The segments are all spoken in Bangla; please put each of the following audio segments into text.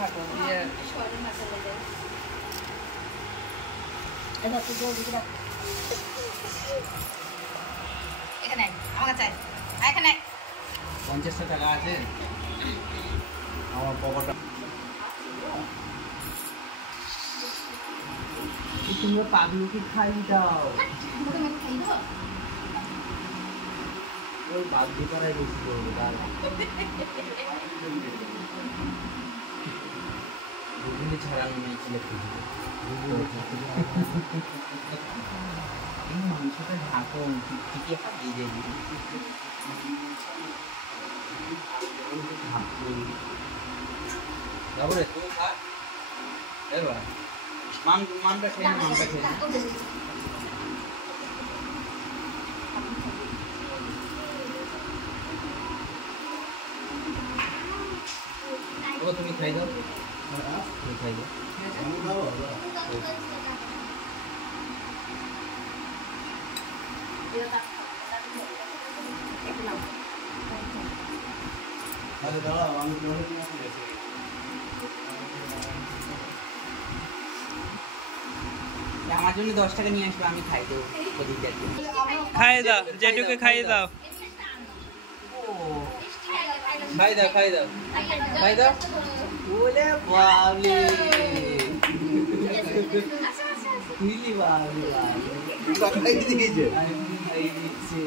থাকো দিয়ে এখানে আমার কাছে এখানে 50 টাকা আছে আমার পকেটে তুমি পাগলুকে খাই দাও খাই দাও ওই বাগদি করাই বেশি করবে তার গুগলি ছাড়ানো নেই ছিল এই মাংসটা ঢাকো ঠিকই হাতিয়ে যাবি তারপরে তুই খা এবার মানটা খেয়ে মানটা খেয়ে ও তুমি খাই দাও তুমি খাই দাও আমি খাবো আরে দাঁড়াও আমি তোমাকে নিয়ে আসি আমার জন্য 10 টাকা নিয়ে আসবে আমি খাই দেবো খাইয়ে দাও যেটুকু খাইয়ে দাও খাই দাও খাই দাও খাই দাও ওলে বাবলি মিলি বাবলি খাই দিয়েছে আমি খাই দিয়েছি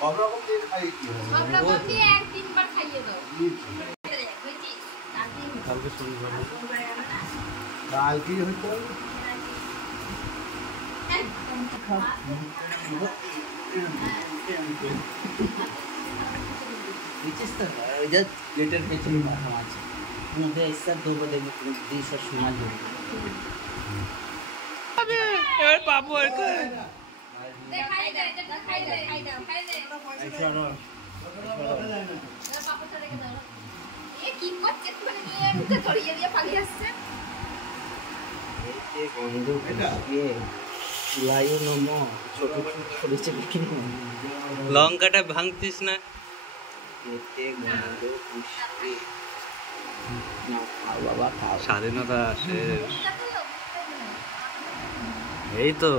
সব রকম দিয়ে খাই সব রকম দিয়ে এক তিনবার খাইয়ে দাও কালকে শনিবার ডাল কি হইতো गेटर पे चल रहा है मुझे ऐसा 2 बजे में दी से सुना जो अबे यार बाबू और का খাই দে খাই দে খাই দাও খাই দে ऐसा ना পাপড়টা রেখে দাও এ কি করছে মানে নিয়ে মুখে ধরিয়ে দিয়ে পালিয়ে আসছে এতে গন্ধ দিয়ে লাইও নমো ছোট ছোট ছোট কি লঙ্কাটা ভাঙতিস না এতে গন্ধ পুষ্টি না খাও বাবা খাও স্বাধীনতা শেষ এই তো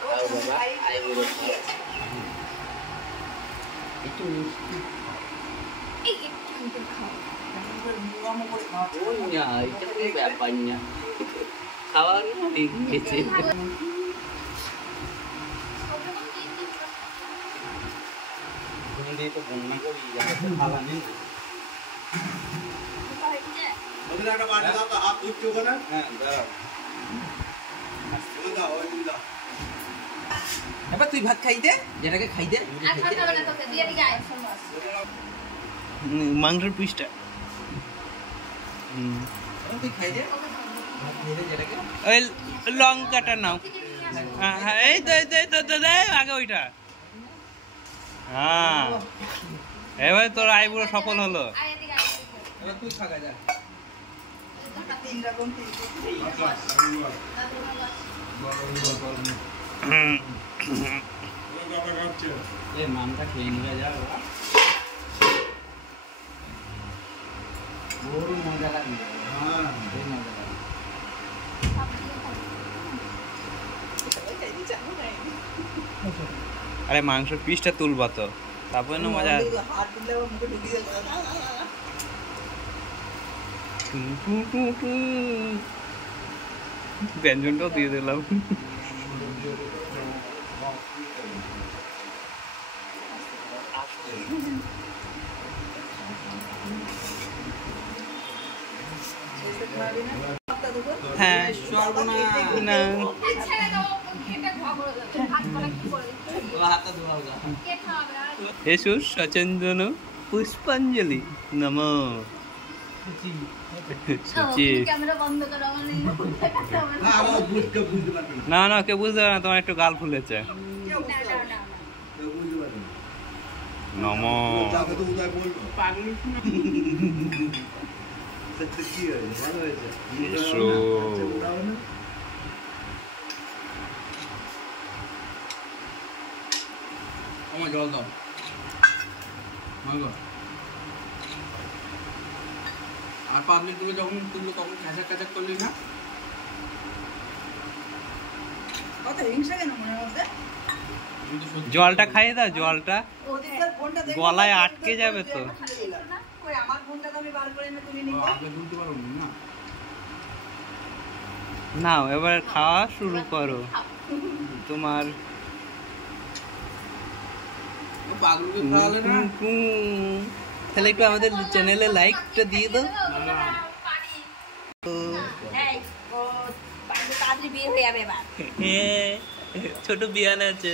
খাও বাবা আই বলে একটু এই একটু খাও ওই না এটা কি ব্যাপার না খাওয়ার না দেখেছে দিয়ে তো বন্যা করি যাতে খাওয়া নেই ওদের একটা বাড়ি দাও তো হাত উঠছো না হ্যাঁ দাঁড়াও ওই দাও ওই দাও এবার তুই ভাত খাই দে যেটাকে খাই দে আর খাওয়া যাবে না তোকে দিয়ে দিয়ে আয় মাংসের পিসটা তুই খাই দে ভাত খেয়ে দে যেটাকে ওই লঙ্কাটা নাও হ্যাঁ এই তো আগে ওইটা হ্যাঁ এবার তোর আইবুড়ো সফল হলো আয় এদিকে আয় এবার তুই খা যা এ মানটা খেয়ে নিয়ে যা বাবা বড় মজা লাগবে হ্যাঁ এই মজা লাগবে আরে মাংসের পিসটা তুলবা তো তারপরে না মজা হাত দিলে মুখে ঢুকিয়ে ব্যঞ্জনটাও দিয়ে দিলাম হ্যাঁ না ছেড়ে দাও খেতে ঘবড় যাবে ভাত করা কি করে হাতটা ধোয়া যা কে খাবে আর এসো সচন্দন পুষ্পাঞ্জলি নম সুচি ক্যামেরা বন্ধ করো আমার না ও বুঝতে পারবে না না কেউ বুঝতে পারে না তোমার একটু গাল ফুলেছে কে নম যাকে তো উদয় বলবো পাগলি সেটা কি হয়েছে ভালো হয়েছে এসো। আমার জল দাও আর পাবলিক গুলো যখন তুললো তখন কাঁচা কাঁচা করলি না কত হিংসা কেন মনে হচ্ছে? আমি তো সত্যি জলটা খাইয়ে দাও, জলটা ওদিককার ফোনটা দেখে গলায় আটকে যাবে তো। ওই আমার ফোনটা তো আমি বার করে এনে তুমি নিতে। আগে তুলতে পারো না নাও এবার খাওয়া শুরু করো। তোমার পাগলকে খাওয়ালে না তাহলে একটু আমাদের চ্যানেলে লাইকটা দিয়ে দাও। এই ও তাড়াতাড়ি বিয়ে হয়ে যাবে এবার ছোট বিয়ান আছে।